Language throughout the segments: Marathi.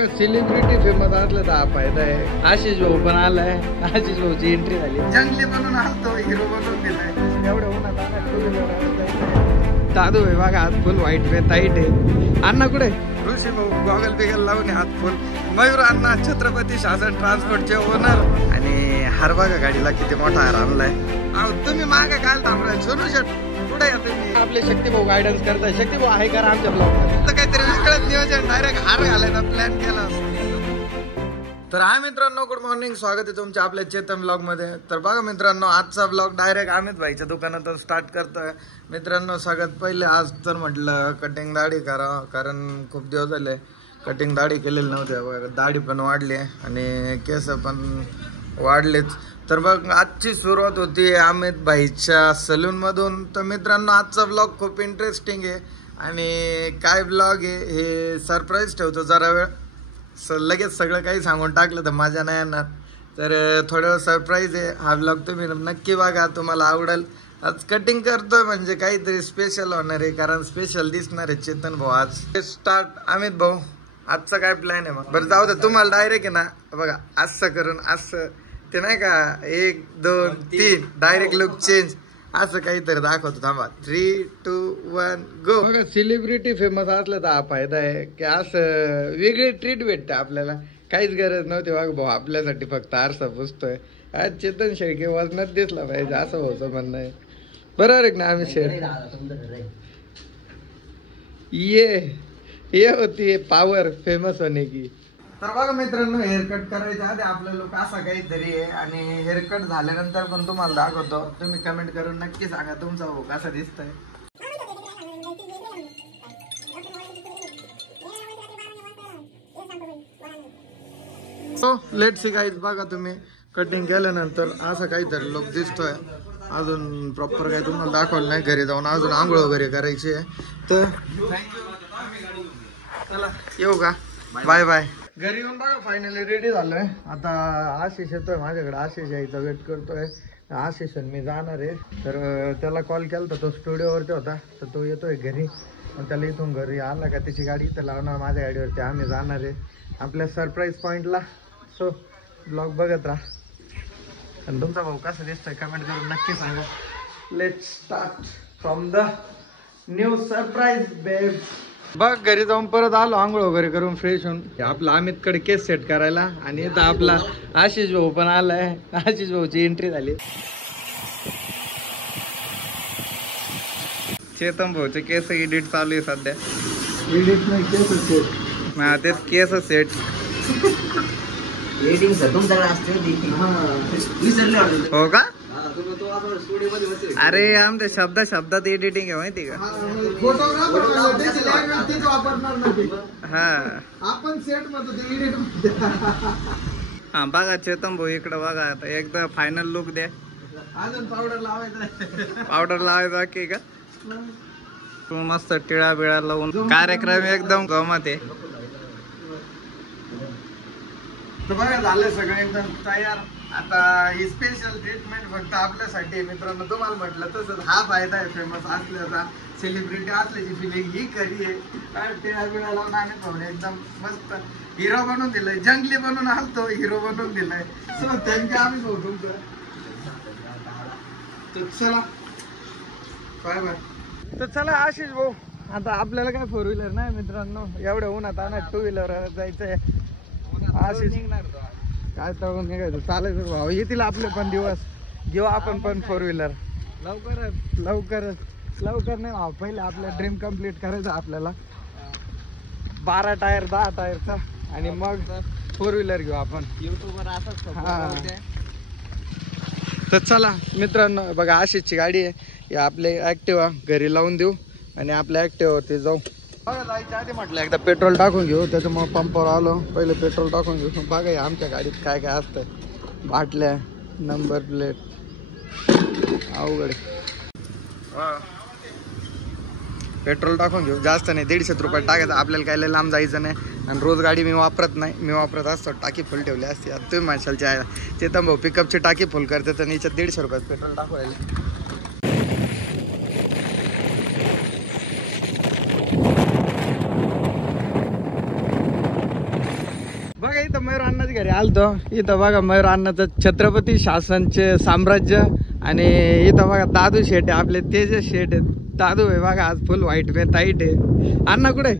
बघा सेलिब्रिटी फेमस असलं तर हा फायदा आहे. आशिष भाऊ पण आलाय. आशिष भाऊची एंट्री झाली. जंगली बनून आलतो, हिरो बनवून दिलाय. एवढं उन्हात दादू भाई बघा हात फुल व्हाईट वे टाईट आहे. अण्णा कुठे? ऋषी भाऊ गॉगल बिगल लावून हात फुल. मयूर अण्णा छत्रपती शासन ट्रान्सपोर्टचे ओनर. आणि हार बघा गाडीला किती मोठा हार आणलाय. तुम्ही मागे काय थांबलाय? सोनू शेट कुठे या तुम्ही? आपले शक्ती भाऊ गायडन्स करताय. शक्ती भाऊ आहे का आमच्या ब्लॉग मध्ये? काहीतरी विकळत नियोजन डायरेक्ट हार घालायचा प्लॅन केला. तर हा मित्रांनो गुड मॉर्निंग, स्वागत आहे तुमच्या आपल्या चेतन ब्लॉग मध्ये. तर बघा मित्रांनो आजचा ब्लॉग डायरेक्ट अमित भाईच्या दुकानातून स्टार्ट करतोय. मित्रांनो सगळ्यात पहिले आज तर म्हटलं कटिंग दाढी करा, कारण खूप दिवस झाले कटिंग दाढी केलेली नव्हती. दाढी पण वाढली आणि केस पण वाढलेच. तर बघ आजची सुरुवात होती अमित भाईच्या सलून मधून. तर मित्रांनो आजचा ब्लॉग खूप इंटरेस्टिंग आहे आणि काय ब्लॉग आहे हे सरप्राईज ठेवतो जरा वेळ. लगेच सगळं काही सांगून टाकलं तर मजा नाही येणार. तर थोडं सरप्राईज आहे हा ब्लॉग, तुम्ही नक्की बघा, तुम्हाला आवडेल. आज कटिंग करतोय म्हणजे काहीतरी स्पेशल होणार आहे, कारण स्पेशल दिसणार आहे चेतन भाऊ आज. स्टार्ट अमित भाऊ, आजचा काय प्लॅन आहे? मग बरं जाऊ दे, तुम्हाला डायरेक्ट आहे ना बघा असं करून असं ते नाही का 1 2 3 डायरेक्ट लुक चेंज असं काहीतरी दाखवतो. थांबा 3 2 1 गो. बघा सेलिब्रिटी फेमस असलं तर हा फायदा आहे की असं वेगळी ट्रीट भेटते आपल्याला. काहीच गरज नव्हती बघ भाऊ आपल्यासाठी फक्त आरसा पुसतोय. आज चेतन शेळके वजनात दिसला पाहिजे असं होतं म्हणणं आहे. बरोबर आहे ना आम्ही शेअर ये होती पॉवर फेमस होने की. तर बघा मित्रांनो हेअरकट करायच्या आधी आपला लुक असा काहीतरी आहे आणि हेअरकट झाल्यानंतर पण तुम्हाला दाखवतो. तुम्ही कमेंट करून नक्की सांगा तुमचा भाऊ कसा दिसतोय. सो लेट्स सी गाईज, बघा तुम्ही कटिंग केल्यानंतर असा काहीतरी लुक दिसतोय. अजून प्रॉपर काही तुम्हाला दाखवलं नाही. घरी जाऊन अजून आंघोळ वगैरे करायची आहे. तर चला येऊ का, बाय बाय. घरी येऊन बघा फायनली रेडी झालोय. आता आशिष येतोय माझ्याकडे, आशिष यायचा वेट करतोय. आशिष मी जाणार आहे. तर त्याला कॉल केला तर तो स्टुडिओवरती होता. तर तो येतोय घरी. मग त्याला इथून घरी आला का त्याची गाडी इथं लावणार, माझ्या गाडीवरती आम्ही जाणार आहे आपल्या सरप्राईज पॉईंटला. सो ब्लॉग बघत राहा. आणि तुमचा भाऊ कसा दिसतोय कमेंट करून नक्की सांगा. Let's start from the new surprise बेब. बघ घरी जाऊन परत आलो आंघोळ वगैरे करून फ्रेश होऊन. आपला अमितकडे केस सेट करायला आणि इथं आपला आशिष भाऊ पण आलाय. आशिष भाऊची एंट्री झाली. चेतन भाऊचे केस एडिट चालू आहे सध्या. एडिट नाही केस सेट. हा तेच केस सेट. एडिटिंग सर तुमच्याकडे असते हो का? अरे आमच्या शब्दात एडिटिंग आहे माहिती का? हा बघा चेतन भाऊ इकडे बघा. आता एकदा फायनल लुक द्या. अजून पावडर लावायचा की का? मस्त टिळा बिळा लावून कार्यक्रम एकदम गमत आहे. तर बघा झालं सगळं एकदम तयार. आता ही स्पेशल ट्रीटमेंट फक्त आपल्यासाठी मित्रांनो. तुम्हाला म्हटलं तसंच हा फायदा आहे फेमस असल्याचा. सेलिब्रिटी असल्याची फिलिंग ही खरी आहे. टिळा बिळा लावून आणि भाऊने एकदम मस्त हिरो बनवून दिलंय. जंगली बनून आलतो, हिरो बनवून दिलाय. सो थँक्यू आम्ही भाऊ तुमचं. तर चला बाय बाय. तर चला आशिष भाऊ, आता आपल्याला काय 4 व्हीलर नाही मित्रांनो. एवढ्या उन्हात आणत 2 व्हीलर जायचंय. आशिष काय तळून निघायचं चालायचं भाऊ. येतील आपले पण दिवस, घेऊ आपण पण 4 व्हीलर लवकर नाही भाऊ. पहिले आपलं ड्रीम कम्प्लीट करायचं आपल्याला. 12 टायर 10 टायरचा आणि मग 4 व्हीलर घेऊ आपण. हा तर चला मित्रांनो बघा आशिषची गाडी आहे. आपले ऍक्टिवा घरी लावून देऊ आणि आपल्या ऍक्टिवावरती जाऊ. बघा जायच्या आधी म्हटलं एकदा पेट्रोल टाकून घेऊ. त्याच्यामुळे पंपावर आलो. पहिले पेट्रोल टाकून घेऊ. बघा आमच्या गाडीत काय काय असतं. बाटल्या, नंबर प्लेट, अवघड. पेट्रोल टाकून घेऊ. जास्त नाही 150 रुपये टाकायचं. आपल्याला काय लांब जायचं नाही. आणि रोज गाडी मी वापरत नाही. मी वापरत असतो टाकी फुल ठेवली असते. आता तुम्ही माणसालच्या चेतन भाऊ पिकअपची टाकी फुल करते तर याच्यात 150 रुपयात पेट्रोल टाकू राहिले. इथं मयूर अण्णाच्या घरी आलतो. इथं बघा मयूर अण्णाचं छत्रपती शासनचे साम्राज्य. आणि इथं बघा दादू शेट आहे आपले, तेजस शेट आहेत. दादू आहे बघा आज फुल व्हाईट में टाईट आहे. अण्णा कुठे?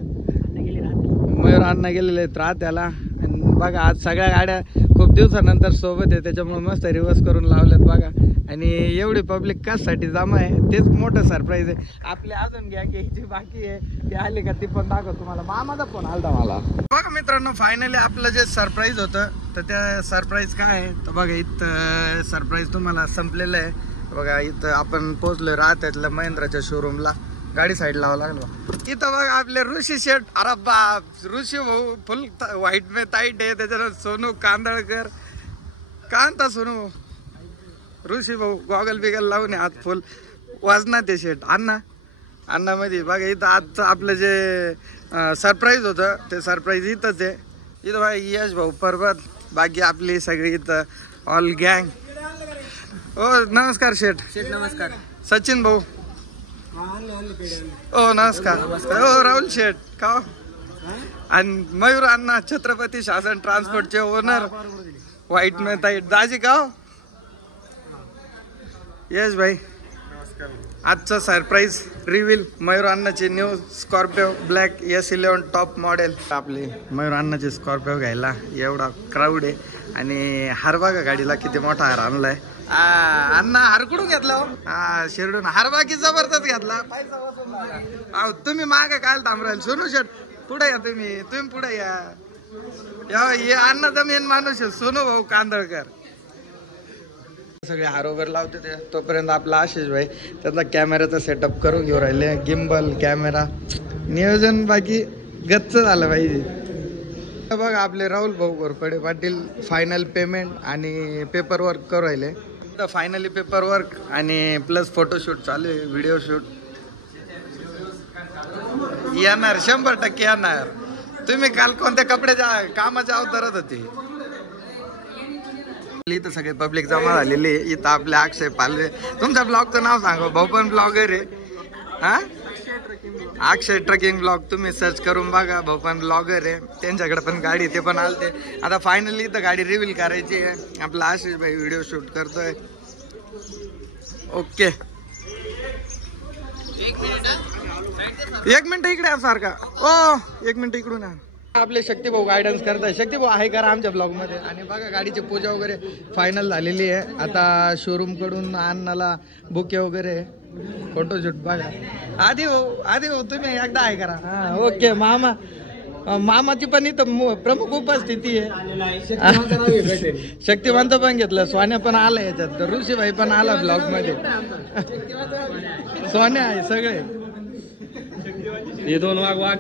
मयूर अण्णा गेलेले आहेत राहत्याला. आणि बघा आज सगळ्या गाड्या खूप दिवसानंतर सोबत आहे, त्याच्यामुळे मस्त रिवर्स करून लावल्यात बघा. आणि एवढी पब्लिक कशासाठी जमा आहे तेच मोठं सरप्राईज आहे. आपले अजून गँग यायची बाकी आहे, ते आले का ती पण दाखव तुम्हाला. मामाचा फोन आलता मला. बघा मित्रांनो फायनली आपलं जे सरप्राईज होतं तर त्या सरप्राईज काय आहे तर बघा इथं सरप्राईज तुम्हाला संपलेलं आहे. बघा इथं आपण पोहोचलोय राहत्यातल्या महिंद्राच्या शोरूमला. गाडी साईड लावा लागलो. इथं बघा आपले ऋषी शेट. अरे बाप ऋषी भाऊ फुल व्हाईट में टाईट आहे. त्याच्यानंतर सोनू कांदळकर. कांता सोनू भाऊ. ऋषी भाऊ गॉगल बिगल लावून आज फुल वाजनात आहे शेट. अण्णा मध्ये बघा इथं आजचं आपलं जे सरप्राईज होतं ते सरप्राईज इथंच आहे. इथं बघा यश भाऊ पर्वत, बाकी आपली सगळी इथं ऑल गँग. हो नमस्कार शेट. नमस्कार. सचिन भाऊ. हो नमस्कार. हो राहुल शेट का. आणि मयूर अण्णा छत्रपती शासन ट्रान्सपोर्टचे ओनर व्हाईट में टाईट दाजी का. यस भाई. आजचं सरप्राईज रिव्हील मयूर अण्णाची new Scorpio black S11 top model. आपली मयूर अण्णाची स्कॉर्पिओ घ्यायला एवढा क्राऊड आहे. आणि हार बघा गाडीला किती मोठा हार आणलाय. अण्णा हार कुठून घेतला. हा शिरडून. हार बाकी जबरदस्त घेतला. तुम्ही मागे काय थांबराल. सोनू शेट पुढे या. तुम्ही पुढे या. अण्णाचा मेन माणूस आहे सोनू भाऊ कांदळकर. सगळे हार वगैरे लावते ते. तोपर्यंत आपला आशिष भाई त्याचा कॅमेराचा सेटअप करून घेऊ राहिले. गिम्बल कॅमेरा नियोजन बाकी गच्च झालं पाहिजे. बघा आपले राहुल भाऊ घोरपडे पाटील फायनल पेमेंट आणि पेपर वर्क करू राहिले. तर फायनली पेपर वर्क आणि प्लस फोटोशूट चालू आहे. व्हिडिओ शूट येणार 100% येणार. तुम्ही काल कोणत्या कपड्याच्या कामाच्या अवतारात होते. इथं सगळे पब्लिक जमा झालेली. इथं आपले अक्षय पालवे. तुमच्या ब्लॉगचं नाव सांगा. भाऊ पण ब्लॉगर आहे. हा अक्षय ट्रकिंग ब्लॉग तुम्ही सर्च करून बघा. भाऊ पण ब्लॉगर आहे. त्यांच्याकडे पण गाडी ते पण आलते. आता फायनली इथं गाडी रिव्हील करायची आहे. आपला आशिष भाई व्हिडिओ शूट करतोय. ओके 1 मिनिट इकडे सारखा. ओ 1 मिनिट इकडून या. आपले शक्ती भाऊ गायडन्स करताय. शक्ती भाऊ आहे करा आमच्या ब्लॉग मध्ये. आणि बघा गाडीची पूजा वगैरे फायनल झालेली आहे. आता शोरूम कडून अण्णाला बुके वगैरे फोटोशूट बघा. आधी भाऊ तुम्ही एकदा आहे करा. हा ओके. मामाची पण इथं प्रमुख उपस्थिती आहे. शक्तिवंत पण घेतलं. सोन्या पण आला याच्यात. ऋषीभाई पण आला ब्लॉग मध्ये. सोन्या आहे सगळे. हे 2 वाघ.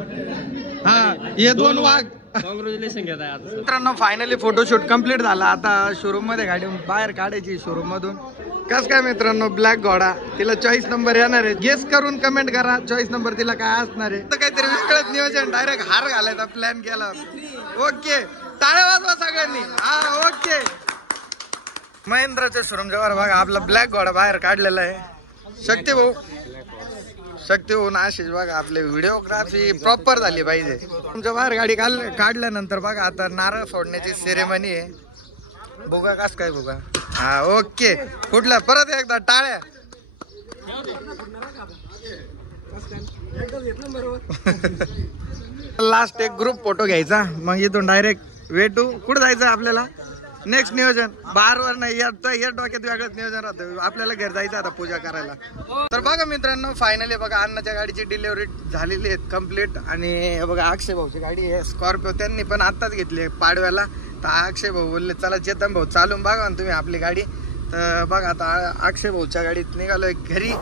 हा हे 2 वाघ. कॉंग्रॅच्युलेशन घेत आहे. मित्रांनो फायनली फोटोशूट कम्प्लीट झाला. आता शोरूम मध्ये गाडी बाहेर काढायची शोरूम मधून. कस काय मित्रांनो ब्लॅक घोडा. तिला चॉईस नंबर येणार आहे. गेस करून कमेंट करा चॉईस नंबर तिला काय असणार आहे. तर काहीतरी वेगळंच नियोजन. डायरेक्ट हार घालायचा प्लॅन केला. ओके टाळ्या वाजवा सगळ्यांनी. हा ओके. महिंद्राच्या शोरूम जवळ बघा आपला ब्लॅक घोडा बाहेर काढलेला आहे. शक्ती भाऊ आशिष बघा आपले व्हिडिओग्राफी प्रॉपर झाली पाहिजे. तुमच्या बाहेर गाडी काढल्यानंतर बघा आता नारळ फोडण्याची सेरेमनी आहे. बघा कस काय बघा. हा ओके. कुठला परत एकदा टाळ्या. लास्ट एक ग्रुप फोटो घ्यायचा. मग इथून डायरेक्ट वेटू कुठं जायचं आपल्याला. नेक्स्ट नियोजन बारवर नाही या डोक्यात वेगळंच नियोजन राहतं. आपल्याला घर जायचं आता पूजा करायला. तर बघा मित्रांनो फायनली बघा अण्णाच्या गाडीची डिलिव्हरी झालेली आहे कम्प्लीट. आणि बघा अक्षय भाऊची गाडी आहे स्कॉर्पिओ. त्यांनी पण आत्ताच घेतली पाडव्याला. तर अक्षय भाऊ बोलले चला चेतन भाऊ चालून बघा ना तुम्ही आपली गाडी. तर बघा आता अक्षय भाऊच्या गाडीत निघालोय घरी.